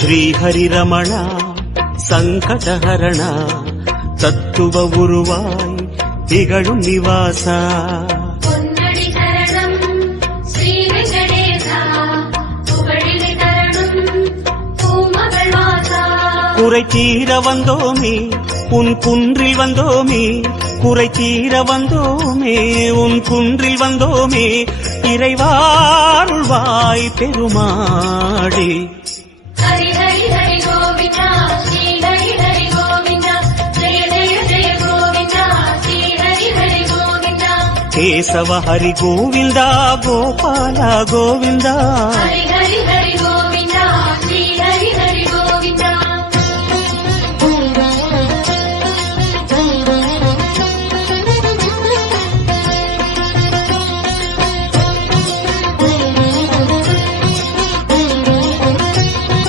ஸ்ரீஹரிரமண சங்கடஹரண தத்துவ உருவாய் திகழும் நிவாசா குறை தீர வந்தோமே உன் குன்றில் வந்தோமே குறை தீர வந்தோமே உன் குன்றில் வந்தோமே இறைவாருள்வாய் பெருமாடி கேசவ ஹரி கோவிந்தா கோபால கோவிந்தா